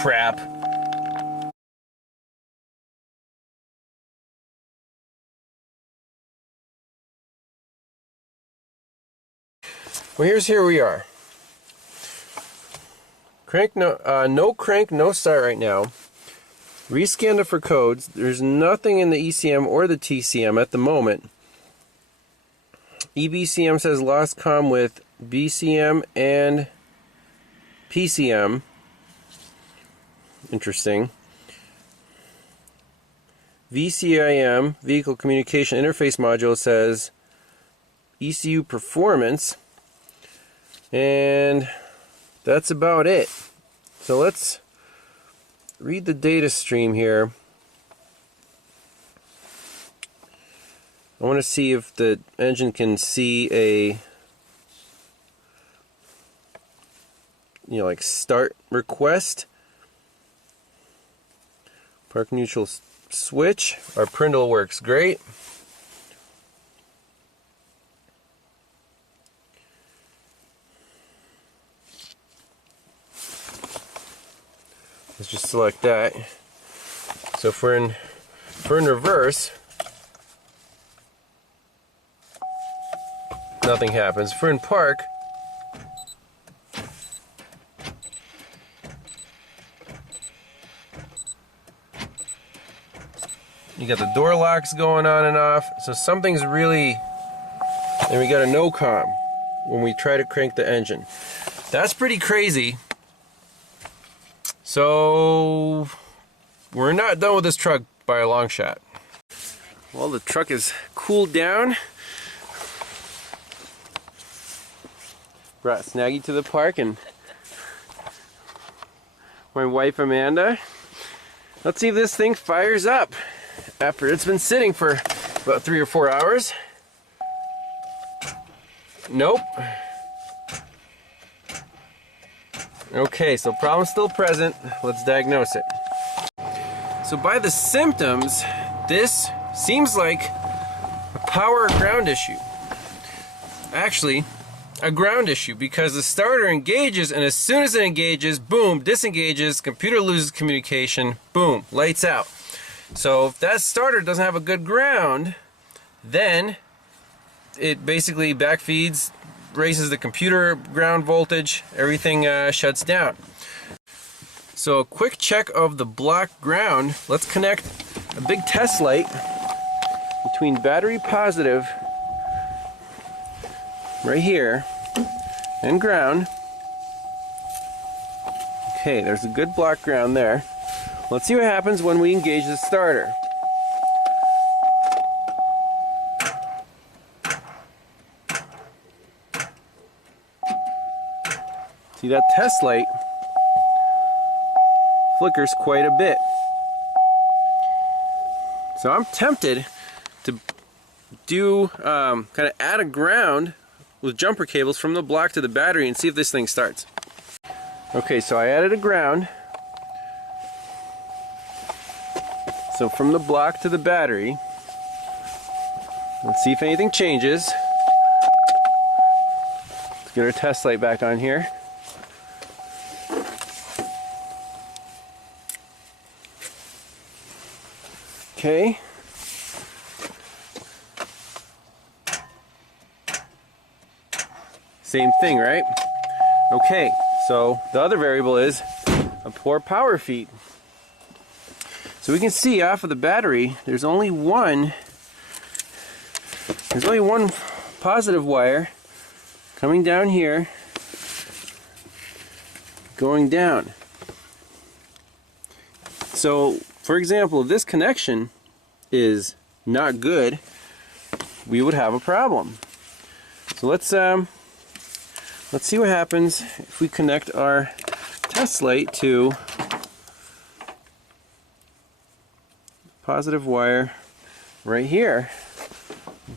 crap. Well, here we are. Crank no crank, no start right now. Rescanned it for codes. There's nothing in the ECM or the TCM at the moment. EBCM says lost comm with BCM and PCM. Interesting. VCIM, Vehicle Communication Interface Module, says ECU performance. And that's about it. So let's read the data stream here. I want to see if the engine can see a, like start request. Park neutral switch. Our Prindle works great. Let's just select that. So if we're in reverse, nothing happens. If we're in park, you got the door locks going on and off. So something's really, and we got a no comm when we try to crank the engine. That's pretty crazy. So we're not done with this truck by a long shot. Well, the truck is cooled down. Brought Snaggy to the park and my wife Amanda. Let's see if this thing fires up after it's been sitting for about 3 or 4 hours. Nope. Okay, so problem still present. Let's diagnose it. So by the symptoms, this seems like a power ground issue. Actually, a ground issue, because the starter engages, and as soon as it engages, boom, disengages, computer loses communication, boom, lights out. So if that starter doesn't have a good ground, then it basically backfeeds, raises the computer ground voltage, everything shuts down. So a quick check of the block ground. Let's connect a big test light between battery positive right here and ground. Okay, there's a good block ground there. Let's see what happens when we engage the starter. See, that test light flickers quite a bit. So I'm tempted to do kind of add a ground with jumper cables from the block to the battery and see if this thing starts. Okay, so I added a ground. So from the block to the battery, let's see if anything changes. Let's get our test light back on here. Okay. Same thing, right? Okay, so the other variable is a poor power feed. So we can see off of the battery, there's only one positive wire coming down here, going down. So, for example, if this connection is not good, we would have a problem. So let's see what happens if we connect our test light to positive wire right here.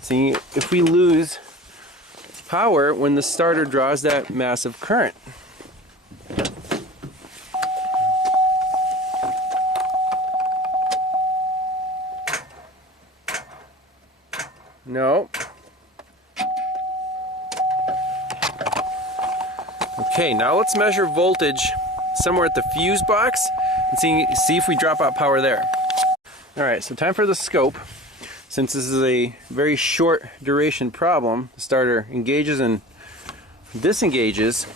See if we lose power when the starter draws that massive current. No. Okay, now let's measure voltage somewhere at the fuse box and see if we drop out power there. Alright, so time for the scope. Since this is a very short duration problem, the starter engages and disengages.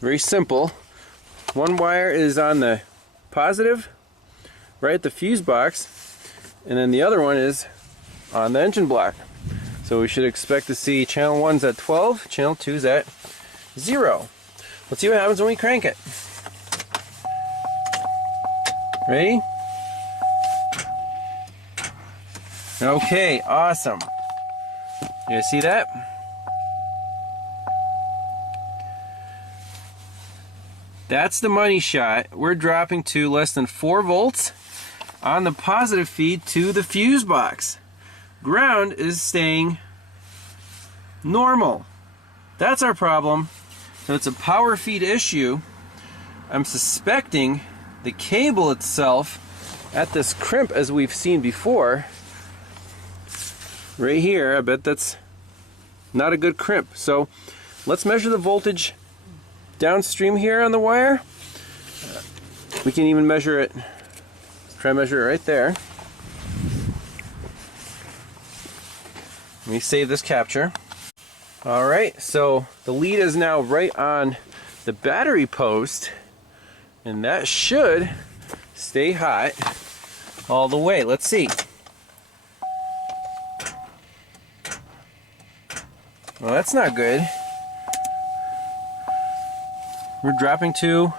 Very simple. One wire is on the positive, right at the fuse box, and then the other one is on the engine block. So we should expect to see channel 1's at 12, channel 2's at 0. Let's see what happens when we crank it. Ready? Okay, awesome. You guys see that? That's the money shot. We're dropping to less than 4 volts on the positive feed to the fuse box. Ground is staying normal. That's our problem. So it's a power feed issue. I'm suspecting the cable itself at this crimp, as we've seen before, right here, I bet that's not a good crimp. So let's measure the voltage downstream here on the wire. We can even measure it, try to measure it right there. Let me save this capture. Alright, so the lead is now right on the battery post, and that should stay hot all the way. Let's see. Well, that's not good. We're dropping to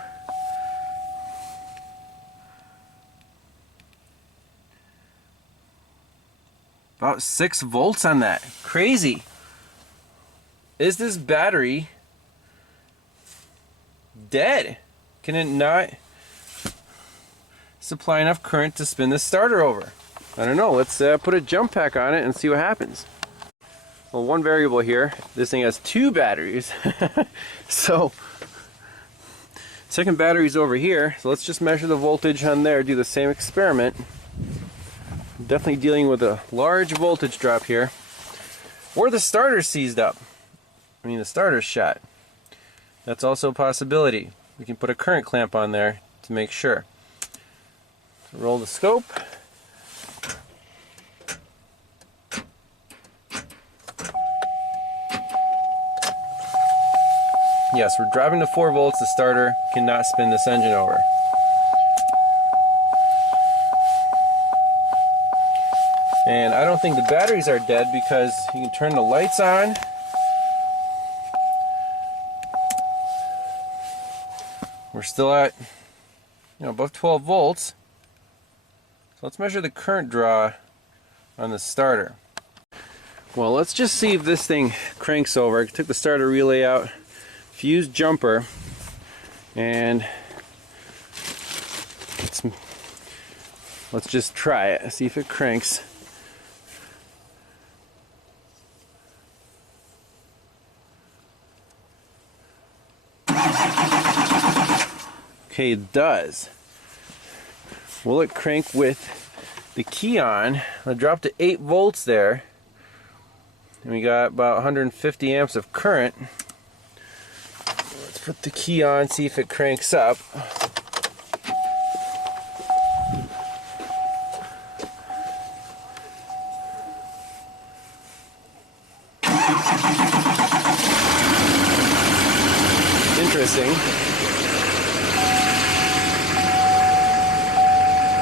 about 6 volts on that. Crazy. Is this battery dead? Can it not supply enough current to spin this starter over? I don't know. Let's put a jump pack on it and see what happens. Well, one variable here, this thing has 2 batteries. So, second battery's over here. So let's just measure the voltage on there, do the same experiment. Definitely dealing with a large voltage drop here. Or the starter's seized up. I mean, the starter's shot. That's also a possibility. We can put a current clamp on there to make sure. So roll the scope. Yes, we're driving to 4 volts. The starter cannot spin this engine over. And I don't think the batteries are dead because you can turn the lights on. We're still at, above 12 volts. So let's measure the current draw on the starter. Well, let's just see if this thing cranks over. I took the starter relay out, fuse jumper, and let's just try it, see if it cranks. Okay, it does. Will it crank with the key on? I dropped to 8 volts there, and we got about 150 amps of current. Let's put the key on, see if it cranks up. Interesting.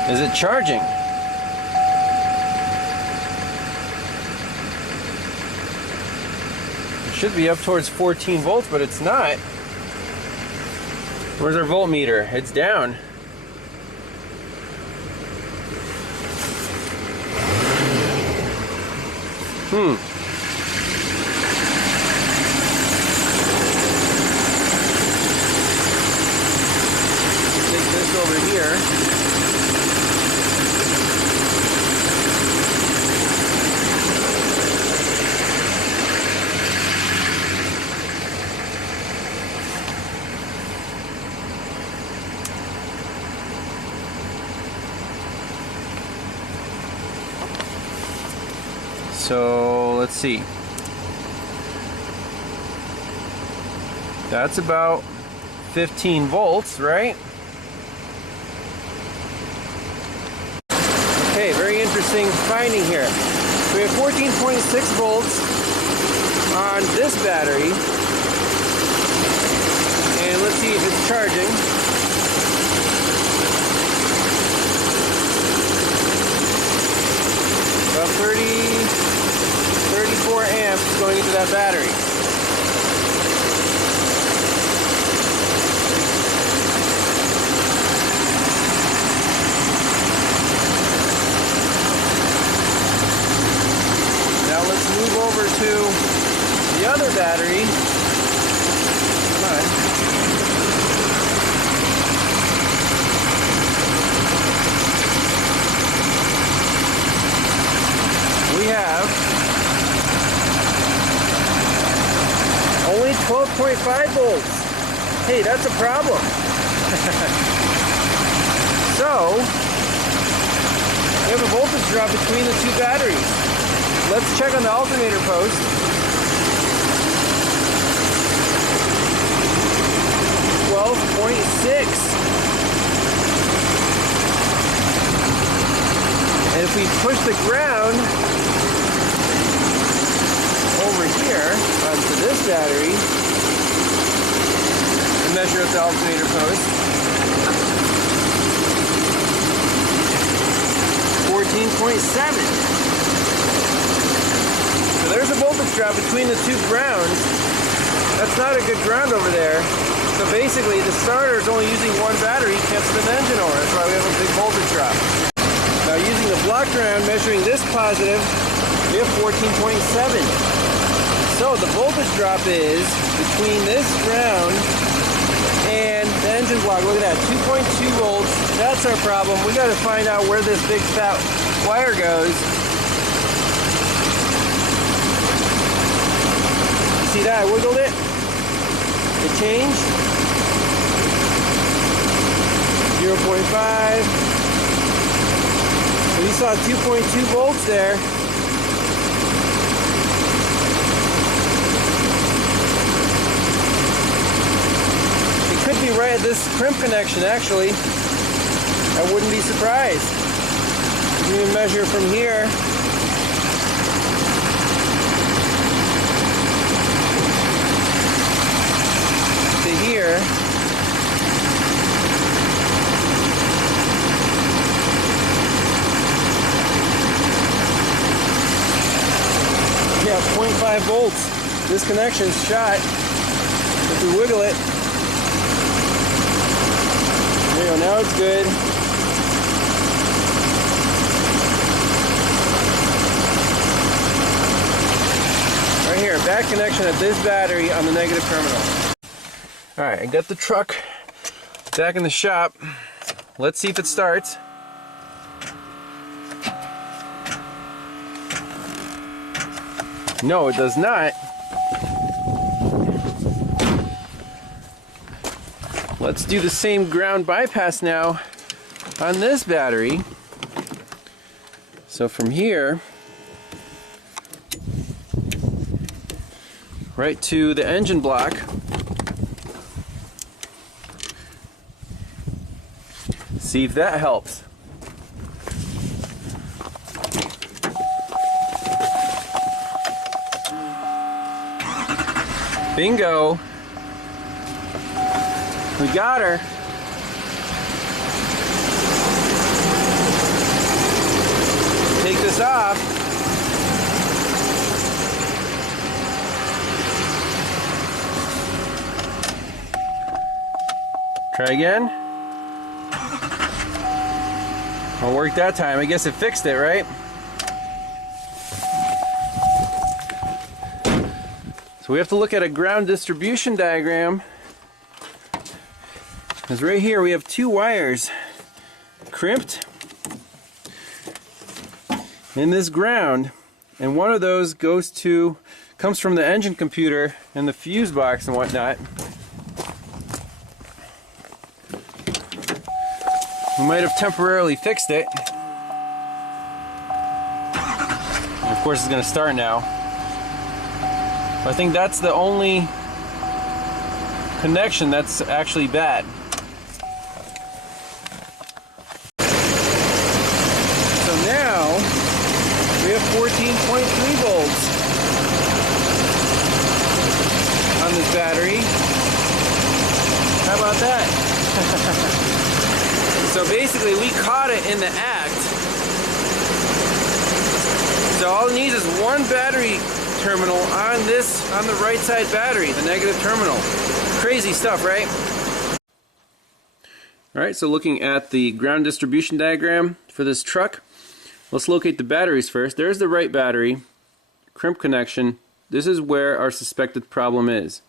Is it charging? It should be up towards 14 volts, but it's not. Where's our voltmeter? It's down. Take this over here. So let's see. That's about 15 volts, right? Okay, very interesting finding here. So we have 14.6 volts on this battery. And let's see if it's charging. About 34 amps going into that battery. Now let's move over to the other battery. Come on. We have only 12.5 volts. Hey, that's a problem. So, we have a voltage drop between the two batteries. Let's check on the alternator post. .6. And if we push the ground over here onto this battery and measure up the alternator post, 14.7. So there's a voltage drop between the two grounds. That's not a good ground over there. So basically the starter is only using one battery, can't spin the engine over. That's why we have a big voltage drop. Now using the block ground, measuring this positive, we have 14.7. So the voltage drop is between this ground and the engine block. Look at that, 2.2 volts. That's our problem. We got to find out where this big fat wire goes. See that? I wiggled it. It changed. 0.5. So you saw 2.2 volts there. It could be right at this crimp connection, actually. I wouldn't be surprised. You can measure from here. To here. Yeah, 0.5 volts. This connection's shot. If we wiggle it, there you go, now it's good. Right here, bad connection at this battery on the negative terminal. Alright, I got the truck back in the shop. Let's see if it starts. No, it does not. Let's do the same ground bypass now on this battery. So from here, right to the engine block. See if that helps. Bingo! We got her. Take this off. Try again. Won't work that time. I guess it fixed it, right? So we have to look at a ground distribution diagram. Because right here we have two wires crimped in this ground, and one of those comes from the engine computer and the fuse box and whatnot. We might have temporarily fixed it. And of course it's going to start now. I think that's the only connection that's actually bad. So now we have 14.3 volts on this battery. How about that? So basically we caught it in the act. So all it needs is one battery terminal on the right side battery, the negative terminal. Crazy stuff, right? Alright, so looking at the ground distribution diagram for this truck, let's locate the batteries first. There's the right battery, crimp connection. This is where our suspected problem is.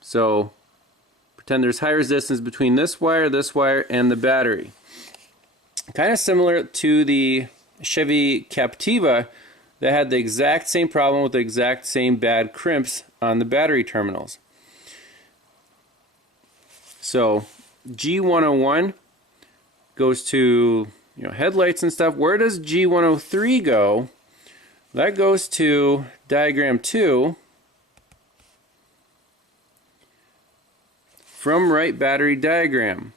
So pretend there's high resistance between this wire, and the battery. Kind of similar to the Chevy Captiva that had the exact same problem with the exact same bad crimps on the battery terminals. So G101 goes to headlights and stuff. Where does G103 go? That goes to diagram 2 from right battery diagram.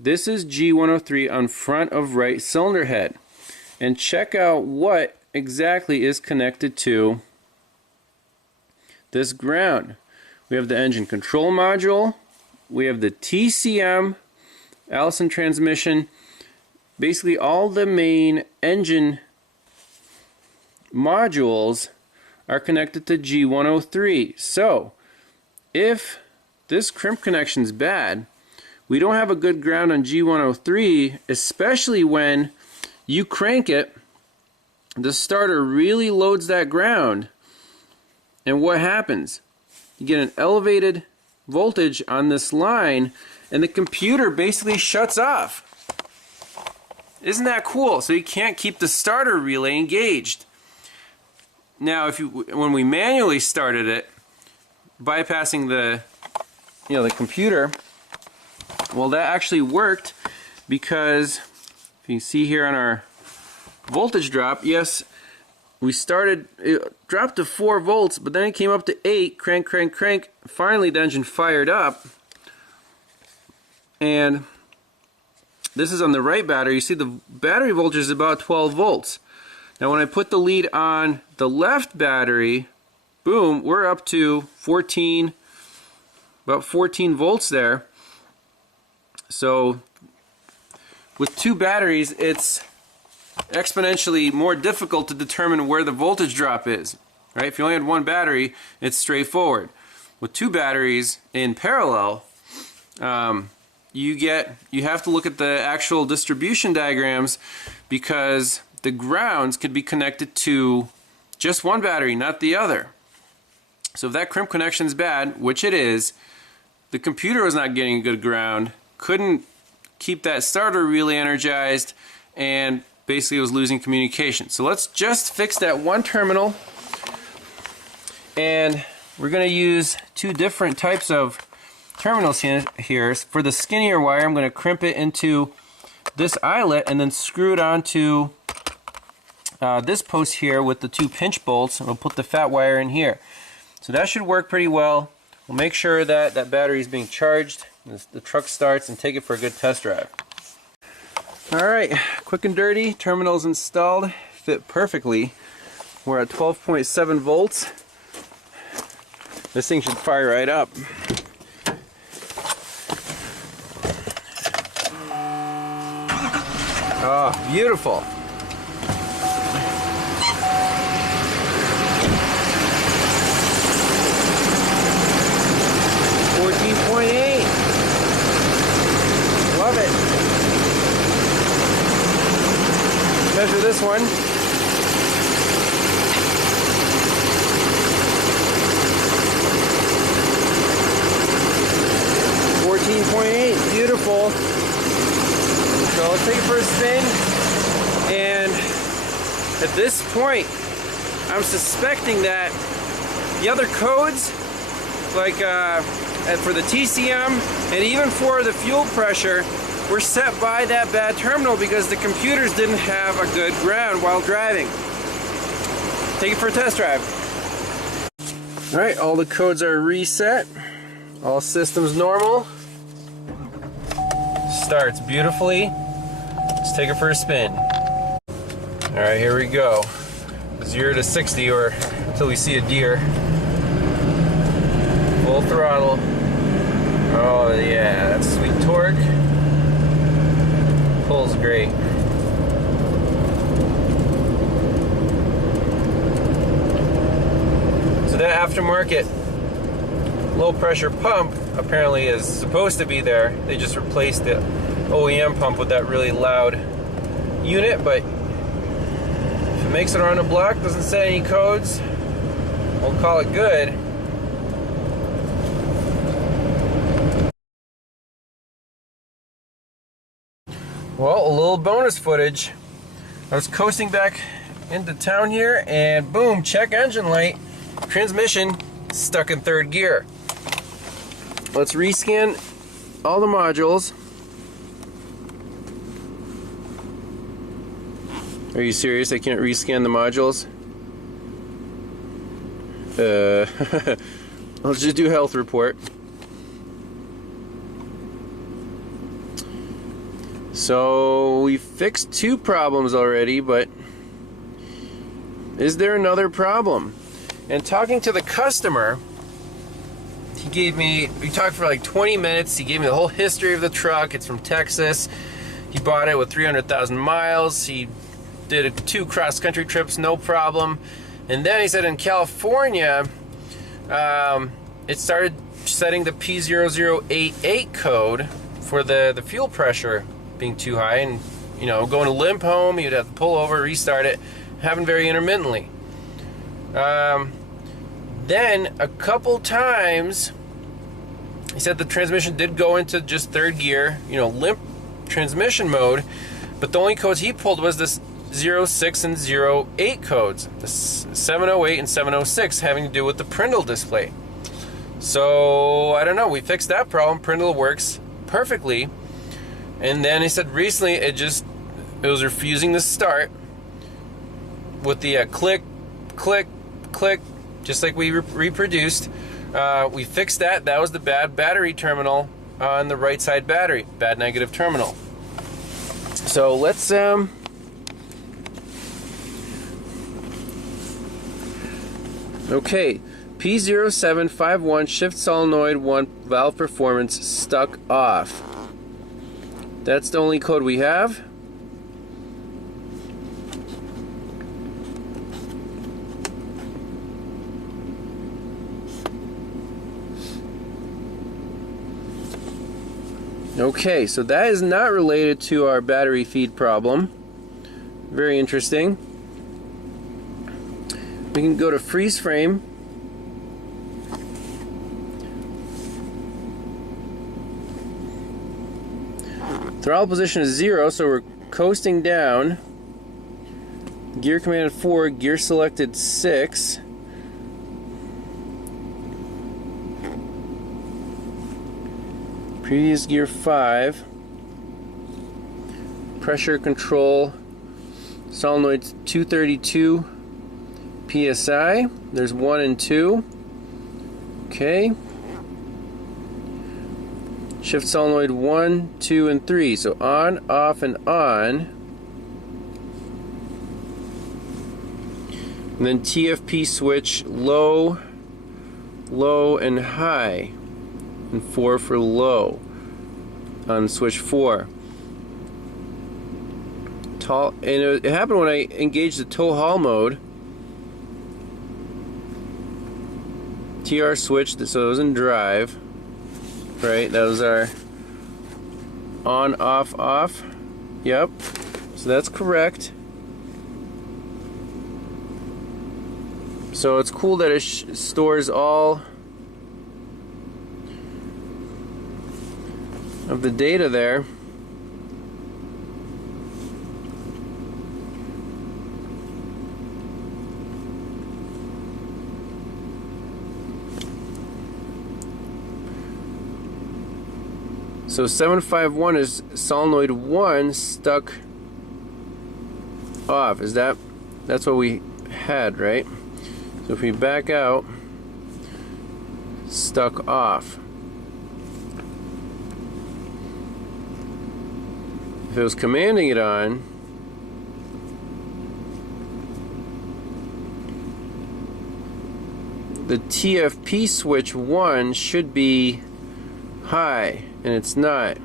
This is G103 on front of right cylinder head. And check out what exactly is connected to this ground. We have the engine control module, we have the TCM, Allison transmission, basically all the main engine modules are connected to G103. So if this crimp connection is bad, we don't have a good ground on G103, especially when you crank it, the starter really loads that ground, and what happens? You get an elevated voltage on this line, and the computer basically shuts off. Isn't that cool? So you can't keep the starter relay engaged. Now, when we manually started it, bypassing the computer, well, that actually worked, because if you see here on our voltage drop, yes, we started, it dropped to 4 volts, but then it came up to 8, crank, crank, crank. Finally the engine fired up, and this is on the right battery. You see the battery voltage is about 12 volts. Now when I put the lead on the left battery, boom, we're up to about 14 volts there. So with 2 batteries, it's exponentially more difficult to determine where the voltage drop is. Right? If you only had 1 battery, it's straightforward. With 2 batteries in parallel, you have to look at the actual distribution diagrams, because the grounds could be connected to just 1 battery, not the other. So if that crimp connection is bad, which it is, the computer was not getting a good ground, couldn't keep that starter really energized, and basically was losing communication. So let's just fix that 1 terminal, and we're going to use 2 different types of terminals here. For the skinnier wire, I'm going to crimp it into this eyelet and then screw it onto this post here with the 2 pinch bolts, and we'll put the fat wire in here. So that should work pretty well. We'll make sure that that battery is being charged, the truck starts, and take it for a good test drive. Alright, quick and dirty, terminals installed, fit perfectly. We're at 12.7 volts. This thing should fire right up. Oh, beautiful. Love it. Measure this one. .8, beautiful. So let's take it for a spin, and at this point I'm suspecting that the other codes, like for the TCM and even for the fuel pressure, were set by that bad terminal because the computers didn't have a good ground while driving. Take it for a test drive. Alright, all the codes are reset, All systems normal. Starts beautifully. Let's take it for a spin. Alright, here we go. 0 to 60 or until we see a deer. Full throttle. Oh yeah, that's sweet torque. Pulls great. So that aftermarket low pressure pump apparently is supposed to be there. They just replaced the OEM pump with that really loud unit, but if it makes it around the block, doesn't say any codes, we'll call it good. Well, a little bonus footage. I was coasting back into town here and boom, check engine light, transmission stuck in 3rd gear. Let's rescan all the modules. Are you serious? I can't rescan the modules? Let's just do health report. So we fixed 2 problems already, but is there another problem? And talking to the customer, he gave me, we talked for like 20 minutes, he gave me the whole history of the truck. It's from Texas. He bought it with 300,000 miles. He did 2 cross-country trips, no problem. And then he said in California, it started setting the P0088 code for the fuel pressure being too high, and you know, going to limp home, you'd have to pull over, restart it, happened very intermittently. Then a couple times he said the transmission did go into just 3rd gear, you know, limp transmission mode, but the only codes he pulled was this 06 and 08 codes, the 708 and 706, having to do with the Prindle display. So I don't know, we fixed that problem. Prindle works perfectly. And then he said recently it was refusing to start with the click, click, click, just like we reproduced. We fixed that. That was the bad battery terminal on the right side battery, bad negative terminal. So let's okay, P0751 shift solenoid 1 valve performance stuck off. That's the only code we have. Okay, so that is not related to our battery feed problem. Very interesting. We can go to freeze frame. Throttle position is 0, so we're coasting down. Gear commanded 4, gear selected 6. Previous gear 5. Pressure control solenoid 232 PSI. There's 1 and 2. Okay. Shift solenoid 1, 2, and 3. So on, off, and on. And then TFP switch low, low, and high. And 4 for low on switch 4. And it happened when I engaged the tow haul mode. TR switch, so it was in drive. Right, that was our on, off, off. Yep, so that's correct. So it's cool that it stores all of the data there. So 751 is solenoid 1 stuck off. Is that's what we had, right? So if we back out, stuck off. if it was commanding it on, the TFP switch 1 should be high, and it's not.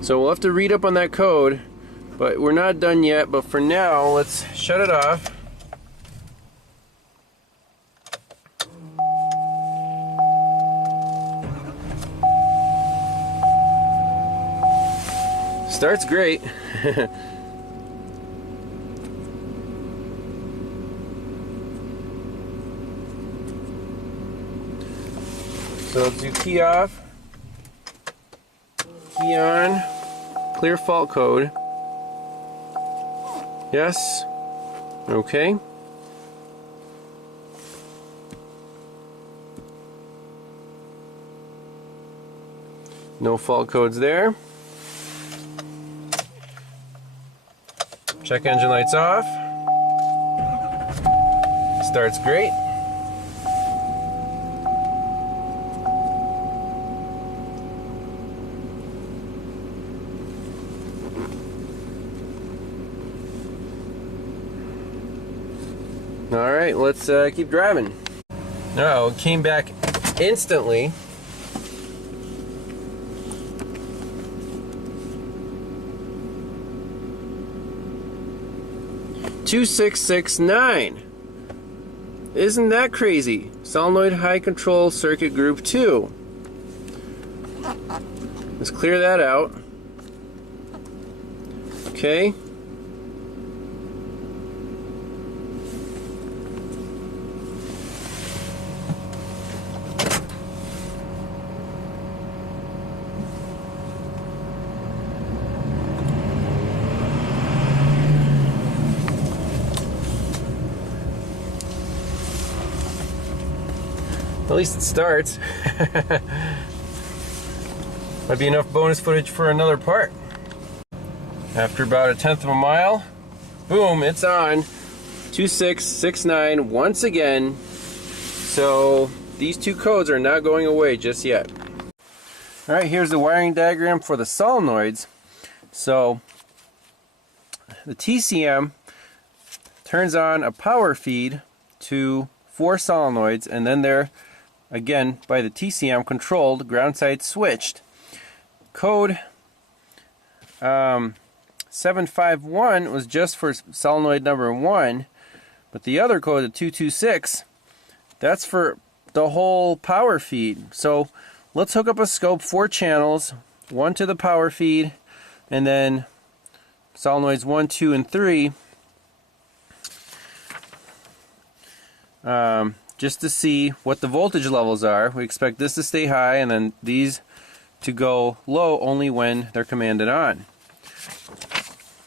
So we'll have to read up on that code, but we're not done yet. But for now, let's shut it off. Starts great. So let's do key off, key on, clear fault code. Yes. Okay. No fault codes there. Check engine lights off. Starts great. Alright, let's keep driving. Oh, it came back instantly. "2669. Isn't that crazy? Solenoid high control circuit group 2. Let's clear that out. Okay. At least it starts. Might be enough bonus footage for another part. After about 1/10 of a mile, boom, it's on. 2669 once again. So these two codes are not going away just yet. Alright, here's the wiring diagram for the solenoids. So the TCM turns on a power feed to 4 solenoids, and then they're again by the TCM controlled, ground side switched. Code 751 was just for solenoid number 1, but the other code, the 226, that's for the whole power feed. So let's hook up a scope, 4 channels, 1 to the power feed, and then solenoids 1, 2, and 3. Just to see what the voltage levels are. We expect this to stay high and then these to go low only when they're commanded on.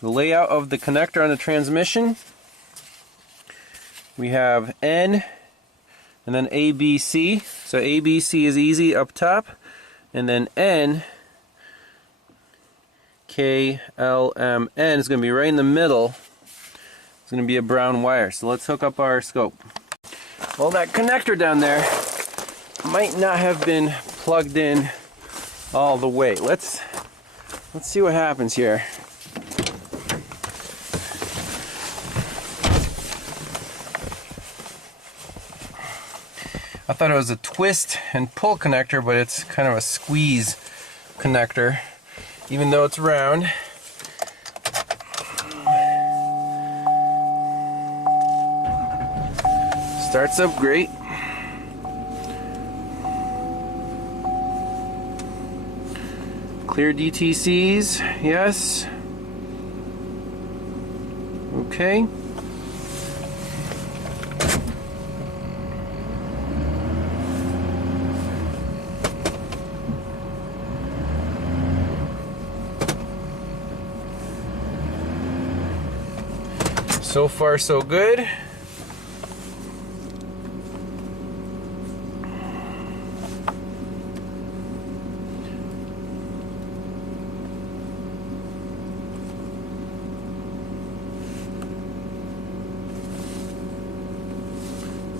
The layout of the connector on the transmission, we have N and then ABC. So ABC is easy up top, and then N, K, L, M, N is going to be right in the middle. It's going to be a brown wire. So let's hook up our scope. Well, that connector down there might not have been plugged in all the way. Let's see what happens here. I thought it was a twist and pull connector, but it's kind of a squeeze connector, even though it's round. Starts up great. Clear DTCs, yes. Okay. So far, so good.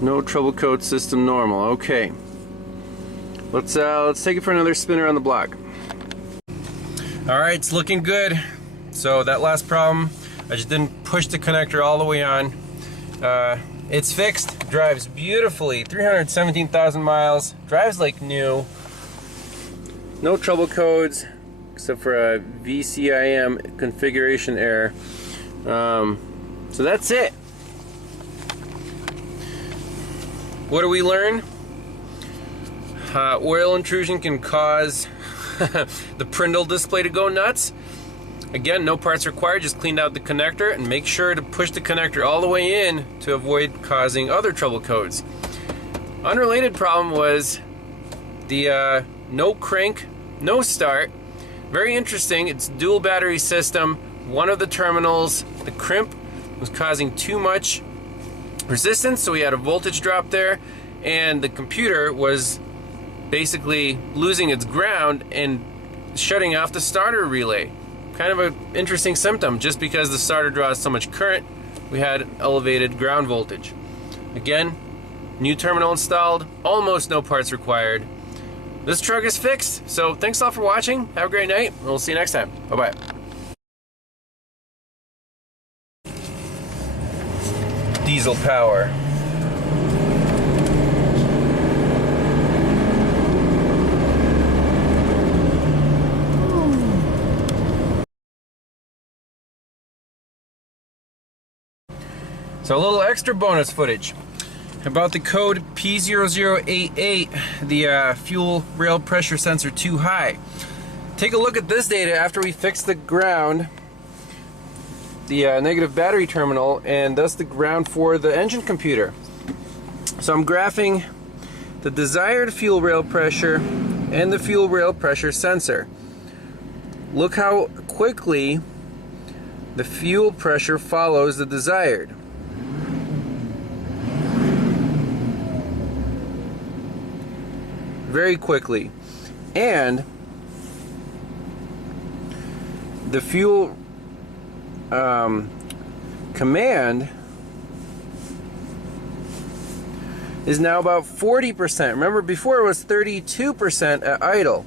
No trouble code, system normal. Okay. Let's take it for another spin around the block. All right, it's looking good. So that last problem, I just didn't push the connector all the way on. It's fixed, drives beautifully, 317,000 miles, drives like new. No trouble codes, except for a VCIM configuration error. So that's it. What do we learn? Oil intrusion can cause the Prindle display to go nuts. Again, no parts required, just cleaned out the connector, and make sure to push the connector all the way in to avoid causing other trouble codes. Unrelated problem was the no crank, no start. Very interesting. It's dual battery system. One of the terminals, the crimp, was causing too much resistance, so we had a voltage drop there, and the computer was basically losing its ground and shutting off the starter relay. Kind of an interesting symptom. Just because the starter draws so much current, we had elevated ground voltage. Again, new terminal installed, almost no parts required. This truck is fixed, so thanks all for watching. Have a great night, and we'll see you next time. Bye-bye. Diesel power. So a little extra bonus footage about the code P0088, the fuel rail pressure sensor too high. Take a look at this data after we fix the ground, the negative battery terminal, and thus the ground for the engine computer. So I'm graphing the desired fuel rail pressure and the fuel rail pressure sensor. Look how quickly the fuel pressure follows the desired. Very quickly. And the fuel command is now about 40%. Remember, before it was 32% at idle.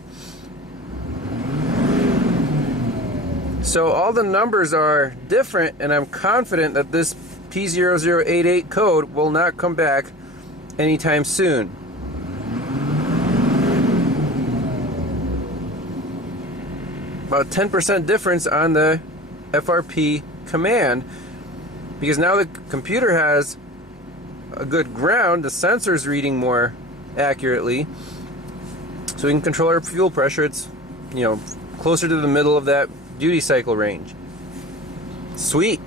So all the numbers are different, and I'm confident that this P0088 code will not come back anytime soon. About 10% difference on the FRP command, because now the computer has a good ground, the sensor's reading more accurately, so we can control our fuel pressure. It's, you know, closer to the middle of that duty cycle range. Sweet.